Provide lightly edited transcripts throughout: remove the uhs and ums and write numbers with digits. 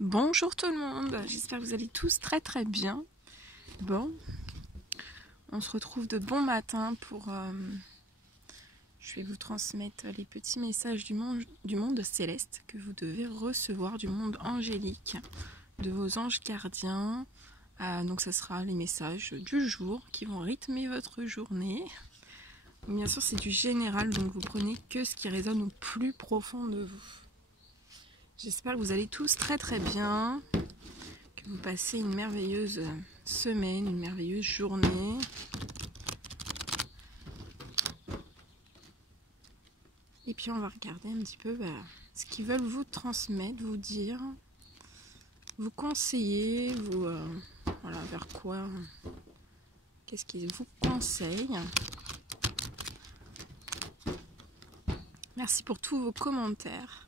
Bonjour tout le monde, j'espère que vous allez tous très bien. Bon, on se retrouve de bon matin pour... je vais vous transmettre les petits messages du monde céleste que vous devez recevoir, du monde angélique, de vos anges gardiens. Donc ça sera les messages du jour qui vont rythmer votre journée. Bien sûr c'est du général, donc vous prenez que ce qui résonne au plus profond de vous. J'espère que vous allez tous très bien, que vous passez une merveilleuse semaine, une merveilleuse journée. Et puis on va regarder un petit peu ce qu'ils veulent vous transmettre, vous dire, vous conseiller, voilà, vers quoi, qu'est-ce qu'ils vous conseillent. Merci pour tous vos commentaires.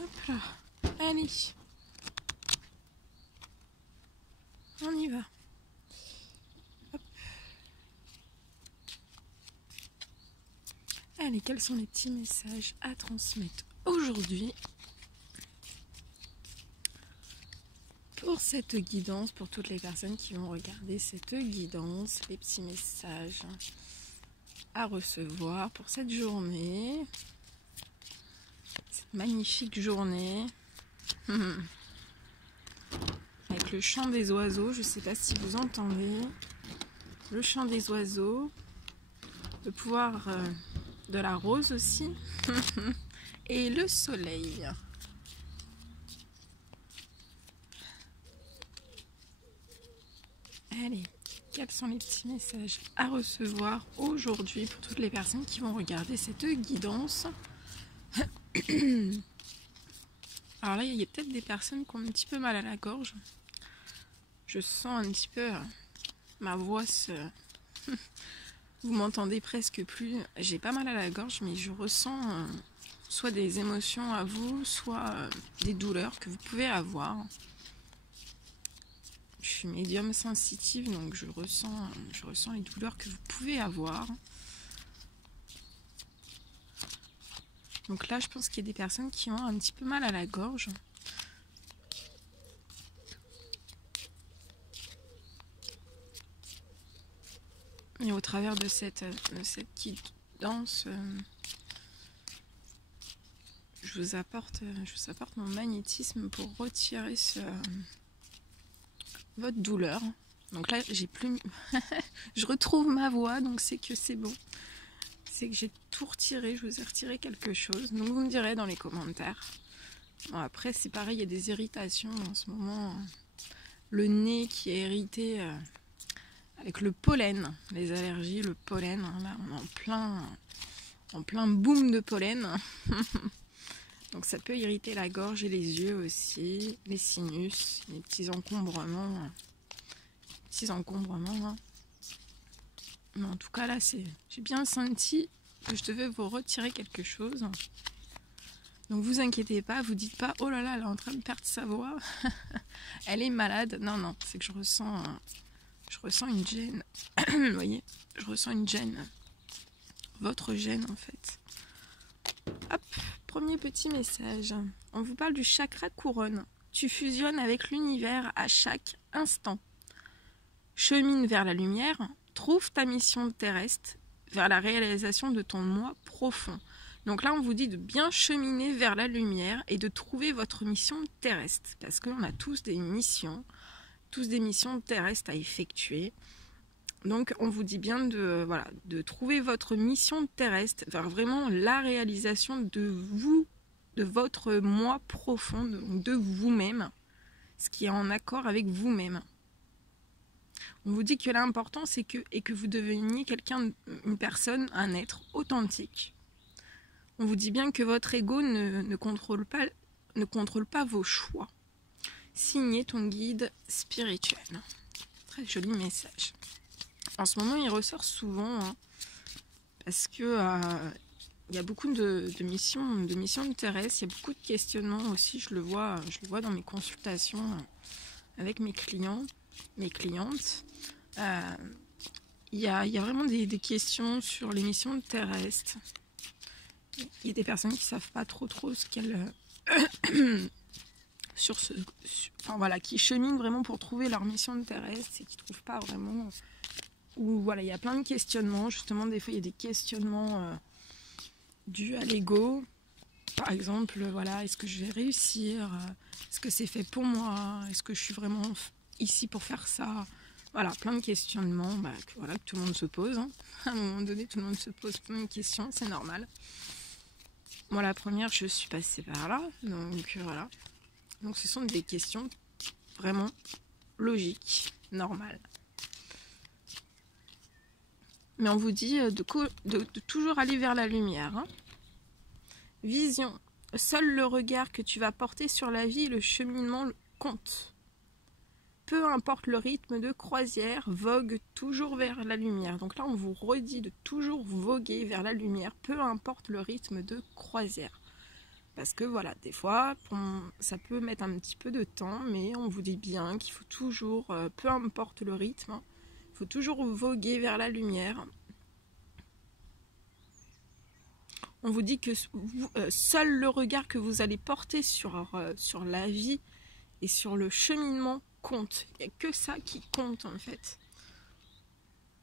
Hop là, allez, on y va. Hop. Allez, quels sont les petits messages à transmettre aujourd'hui pour cette guidance, pour toutes les personnes qui vont regarder cette guidance, les petits messages à recevoir pour cette journée, cette magnifique journée, avec le chant des oiseaux. Je ne sais pas si vous entendez le chant des oiseaux, le pouvoir de la rose aussi, et le soleil. Allez, quels sont les petits messages à recevoir aujourd'hui pour toutes les personnes qui vont regarder cette guidance? Alors là, il y a peut-être des personnes qui ont un petit peu mal à la gorge. Je sens un petit peu ma voix se... Vous m'entendez presque plus. J'ai pas mal à la gorge, mais je ressens soit des émotions à vous, soit des douleurs que vous pouvez avoir. Je suis médium sensitive, donc je ressens les douleurs que vous pouvez avoir. Donc là, je pense qu'il y a des personnes qui ont un petit peu mal à la gorge. Et au travers de cette guidance, je vous apporte mon magnétisme pour retirer votre douleur. Donc là, j'ai plus... je retrouve ma voix, donc c'est que c'est bon. C'est que j'ai tout retiré, je vous ai retiré quelque chose. Donc vous me direz dans les commentaires. Bon, après, c'est pareil, il y a des irritations en ce moment. Le nez qui est irrité avec le pollen, les allergies, le pollen. Là, on est en plein boom de pollen. Donc ça peut irriter la gorge et les yeux aussi, les sinus, les petits encombrements. Hein. Mais en tout cas là, j'ai bien senti que je devais vous retirer quelque chose. Donc vous inquiétez pas, vous dites pas oh là là, elle est en train de perdre sa voix, elle est malade. Non, c'est que je ressens une gêne. Vous voyez, je ressens une gêne. Votre gêne en fait. Hop, premier petit message. On vous parle du chakra couronne. Tu fusionnes avec l'univers à chaque instant. Chemine vers la lumière, trouve ta mission terrestre vers la réalisation de ton moi profond. Donc là, on vous dit de bien cheminer vers la lumière et de trouver votre mission terrestre. Parce qu'on a tous des missions terrestres à effectuer. Donc on vous dit bien de trouver votre mission terrestre vers vraiment la réalisation de vous, de votre moi profond, de vous-même, ce qui est en accord avec vous-même. On vous dit que l'important c'est que vous deveniez quelqu'un, une personne, un être authentique. On vous dit bien que votre ego ne contrôle pas vos choix. Signé ton guide spirituel. Très joli message. En ce moment, il ressort souvent parce que il y a beaucoup de missions terrestres. Il y a beaucoup de questionnements aussi. Je le vois dans mes consultations avec mes clients, mes clientes. Il y a vraiment des questions sur les missions terrestres. Il y a des personnes qui savent pas trop ce qu'elles enfin voilà, qui cheminent vraiment pour trouver leur mission terrestre et qui trouvent pas vraiment. Ou voilà, il y a plein de questionnements. Justement, des fois, il y a des questionnements dus à l'ego. Par exemple, voilà, est-ce que je vais réussir? Est-ce que c'est fait pour moi? Est-ce que je suis vraiment ici pour faire ça? Voilà, plein de questionnements que tout le monde se pose. Hein. À un moment donné, tout le monde se pose plein de questions, c'est normal. Moi, la première, je suis passée par là. Donc, voilà. Donc, ce sont des questions vraiment logiques, normales. Mais on vous dit de toujours aller vers la lumière. Hein. Vision. Seul le regard que tu vas porter sur la vie et le cheminement compte. Peu importe le rythme de croisière, vogue toujours vers la lumière. Donc là, on vous redit de toujours voguer vers la lumière, peu importe le rythme de croisière. Parce que voilà, des fois, ça peut mettre un petit peu de temps, mais on vous dit bien qu'il faut toujours, peu importe le rythme, il faut toujours voguer vers la lumière. On vous dit que seul le regard que vous allez porter sur la vie et sur le cheminement compte. Il n'y a que ça qui compte en fait.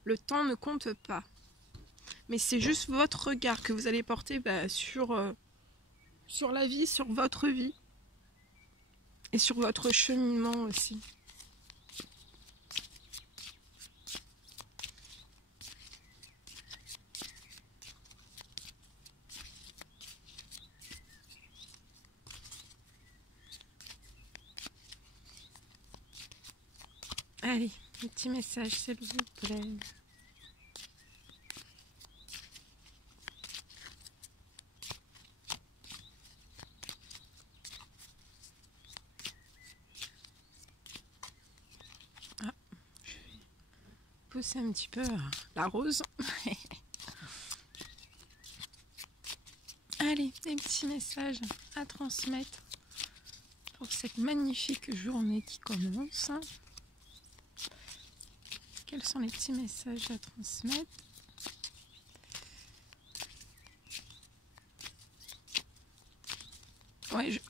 Le temps ne compte pas. Mais c'est juste votre regard que vous allez porter sur la vie, sur votre vie. Et sur votre cheminement aussi. Allez, un petit message s'il vous plaît. Ah, je vais pousser un petit peu la rose. Allez, des petits messages à transmettre pour cette magnifique journée qui commence. Quels sont les petits messages à transmettre? Ouais,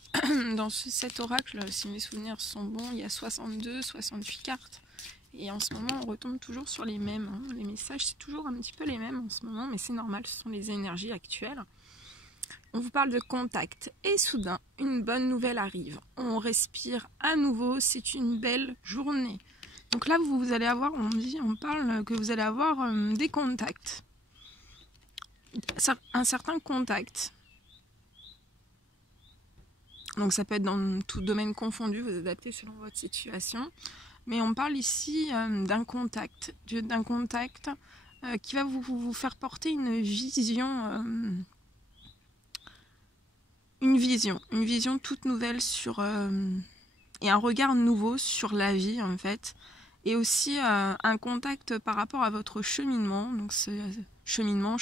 dans cet oracle, si mes souvenirs sont bons, il y a 62, 68 cartes. Et en ce moment, on retombe toujours sur les mêmes. Hein. Les messages, c'est toujours un petit peu les mêmes en ce moment, mais c'est normal, ce sont les énergies actuelles. On vous parle de contact. Et soudain, une bonne nouvelle arrive. On respire à nouveau, c'est une belle journée. Donc là, vous allez avoir, on parle que vous allez avoir des contacts. Un certain contact. Donc ça peut être dans tout domaine confondu, vous adaptez selon votre situation. Mais on parle ici d'un contact. D'un contact qui va vous faire porter une vision. Une vision toute nouvelle sur... et un regard nouveau sur la vie en fait. Et aussi un contact par rapport à votre cheminement, donc ce cheminement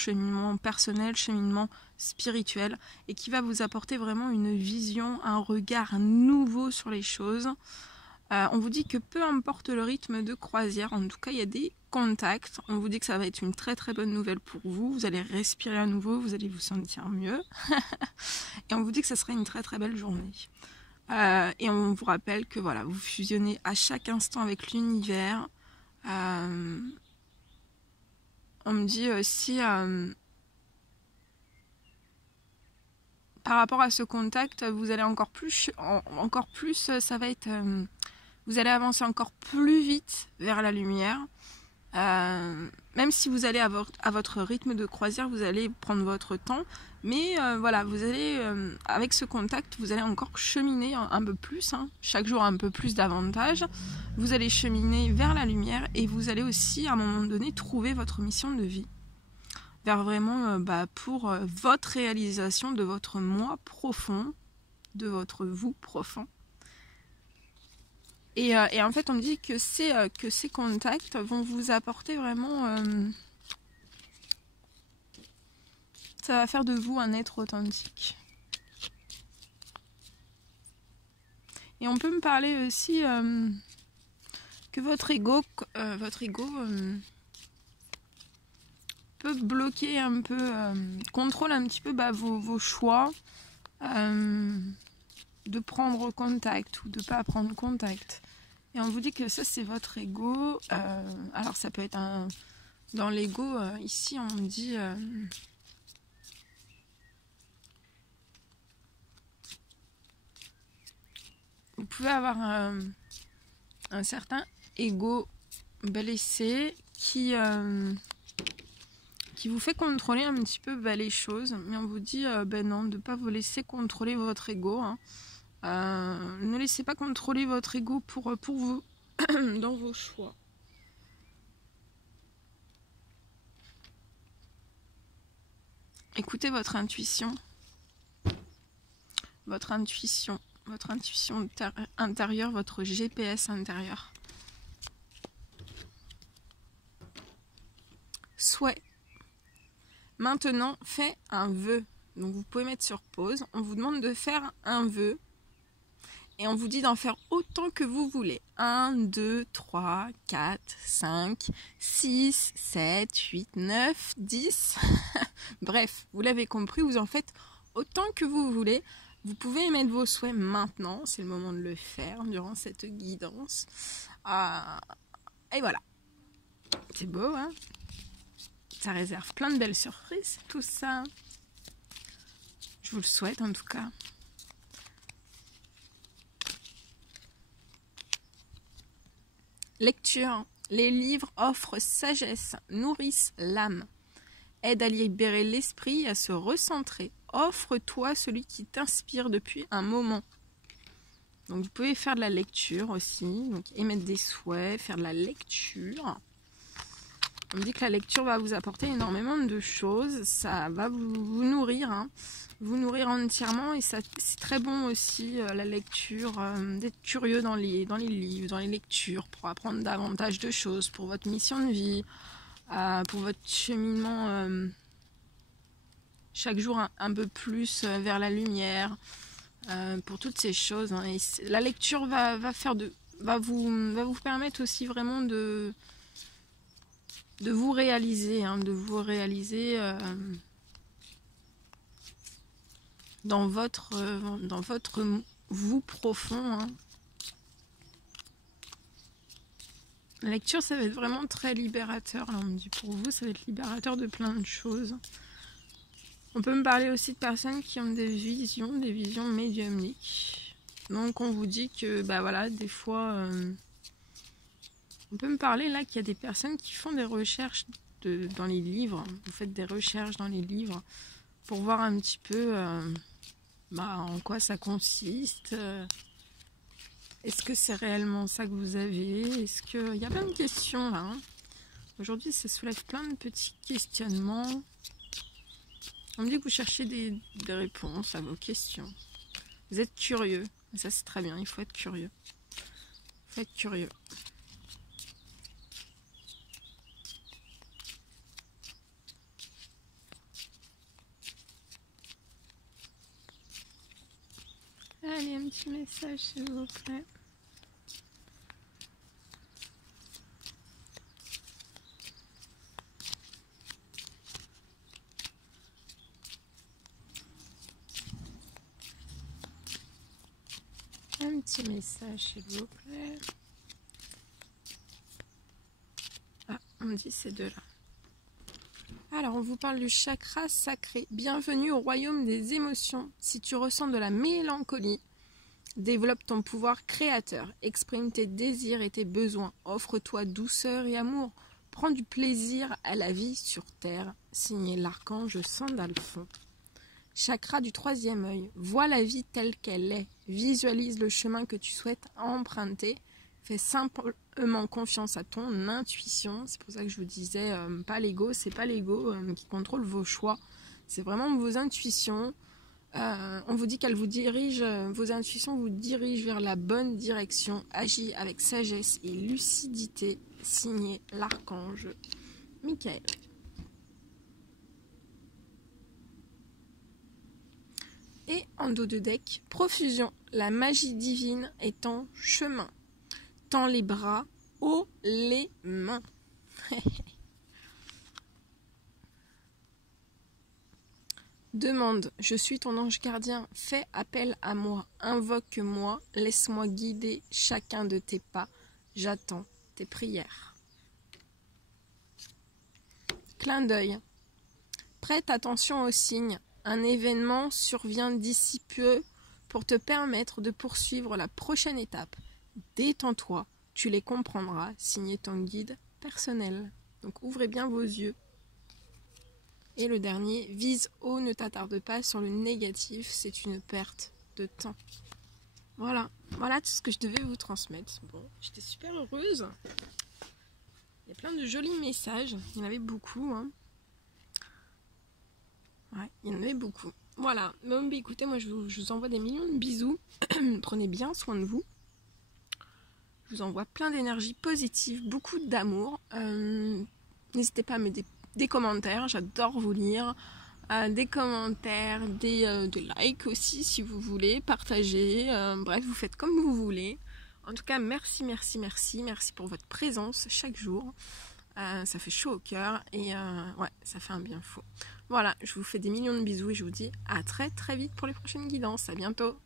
personnel, cheminement spirituel, et qui va vous apporter vraiment une vision, un regard nouveau sur les choses. On vous dit que peu importe le rythme de croisière, en tout cas il y a des contacts, on vous dit que ça va être une très très bonne nouvelle pour vous, vous allez respirer à nouveau, vous allez vous sentir mieux, et on vous dit que ça sera une très très belle journée. Et on vous rappelle que voilà, vous fusionnez à chaque instant avec l'univers. On me dit aussi par rapport à ce contact, vous allez encore plus, ça va être, vous allez avancer encore plus vite vers la lumière. Même si vous allez à votre rythme de croisière, vous allez prendre votre temps, mais voilà, vous allez avec ce contact, vous allez encore cheminer un peu plus, hein, chaque jour un peu plus davantage. Vous allez cheminer vers la lumière et vous allez aussi à un moment donné trouver votre mission de vie, vers vraiment pour votre réalisation de votre moi profond, de votre vous profond. Et en fait, on me dit que ces contacts vont vous apporter vraiment... ça va faire de vous un être authentique. Et on peut me parler aussi que votre ego peut bloquer un peu, contrôle un petit peu vos choix de prendre contact ou de pas prendre contact. Et on vous dit que ça c'est votre ego. Alors ça peut être dans l'ego, ici on dit vous pouvez avoir un certain ego blessé qui vous fait contrôler un petit peu les choses, mais on vous dit non, de ne pas vous laisser contrôler votre ego. Hein. Ne laissez pas contrôler votre ego pour vous dans vos choix. Écoutez votre intuition. Votre intuition intérieure, votre GPS intérieur. Souhait. Maintenant, faites un vœu. Donc vous pouvez mettre sur pause. On vous demande de faire un vœu. Et on vous dit d'en faire autant que vous voulez. 1, 2, 3, 4, 5, 6, 7, 8, 9, 10. Bref, vous l'avez compris, vous en faites autant que vous voulez. Vous pouvez émettre vos souhaits maintenant. C'est le moment de le faire durant cette guidance. Et voilà. C'est beau, hein? Ça réserve plein de belles surprises, tout ça. Je vous le souhaite en tout cas. Lecture. Les livres offrent sagesse, nourrissent l'âme, aident à libérer l'esprit et à se recentrer. Offre-toi celui qui t'inspire depuis un moment. Donc vous pouvez faire de la lecture aussi, donc émettre des souhaits, faire de la lecture. On me dit que la lecture va vous apporter énormément de choses, ça va vous nourrir, hein, vous nourrir entièrement, et c'est très bon aussi la lecture, d'être curieux dans les livres, dans les lectures, pour apprendre davantage de choses, pour votre mission de vie, pour votre cheminement chaque jour un peu plus vers la lumière, pour toutes ces choses. Hein. Et la lecture va vous permettre aussi vraiment de vous réaliser, hein, dans votre vous profond. Hein. La lecture, ça va être vraiment très libérateur. Là, on me dit pour vous, ça va être libérateur de plein de choses. On peut me parler aussi de personnes qui ont des visions médiumniques. Donc on vous dit que, voilà, des fois, on peut me parler là qu'il y a des personnes qui font des recherches dans les livres. Vous faites des recherches dans les livres pour voir un petit peu en quoi ça consiste. Est-ce que c'est réellement ça que vous avez? Est-ce que... Il y a plein de questions là. Hein. Aujourd'hui, ça soulève plein de petits questionnements. On me dit que vous cherchez des réponses à vos questions. Vous êtes curieux. Et ça, c'est très bien. Il faut être curieux. Il faut être curieux. Allez, un petit message, s'il vous plaît. Un petit message, s'il vous plaît. Ah, on me dit ces deux-là. Alors, on vous parle du chakra sacré. Bienvenue au royaume des émotions. Si tu ressens de la mélancolie, développe ton pouvoir créateur. Exprime tes désirs et tes besoins. Offre-toi douceur et amour. Prends du plaisir à la vie sur terre. Signé l'archange Sandalphon. Chakra du troisième œil. Vois la vie telle qu'elle est. Visualise le chemin que tu souhaites emprunter. Fais simplement confiance à ton intuition. C'est pour ça que je vous disais, pas l'ego. C'est pas l'ego qui contrôle vos choix. C'est vraiment vos intuitions. On vous dit qu'elles vous dirigent, vos intuitions vous dirigent vers la bonne direction. Agis avec sagesse et lucidité. Signé l'archange Michael. Et en dos de deck, profusion. La magie divine est en chemin. Tends les bras, haut les mains. Demande, je suis ton ange gardien, fais appel à moi, invoque-moi, laisse-moi guider chacun de tes pas, j'attends tes prières. Clin d'œil. Prête attention aux signes, un événement survient d'ici peu pour te permettre de poursuivre la prochaine étape. Détends-toi, tu les comprendras, signé ton guide personnel. Donc ouvrez bien vos yeux. Et le dernier, vise haut, ne t'attarde pas sur le négatif, c'est une perte de temps. Voilà, voilà tout ce que je devais vous transmettre. Bon, j'étais super heureuse. Il y a plein de jolis messages, il y en avait beaucoup. Hein. Ouais, il y en avait beaucoup. Voilà, bon, écoutez, moi je vous envoie des millions de bisous. Prenez bien soin de vous. Je vous envoie plein d'énergie positive, beaucoup d'amour. N'hésitez pas à mettre des commentaires, j'adore vous lire. Des commentaires, des likes aussi si vous voulez, partagez. Bref, vous faites comme vous voulez. En tout cas, merci pour votre présence chaque jour. Ça fait chaud au cœur et ouais, ça fait un bien fou. Voilà, je vous fais des millions de bisous et je vous dis à très vite pour les prochaines guidances. À bientôt.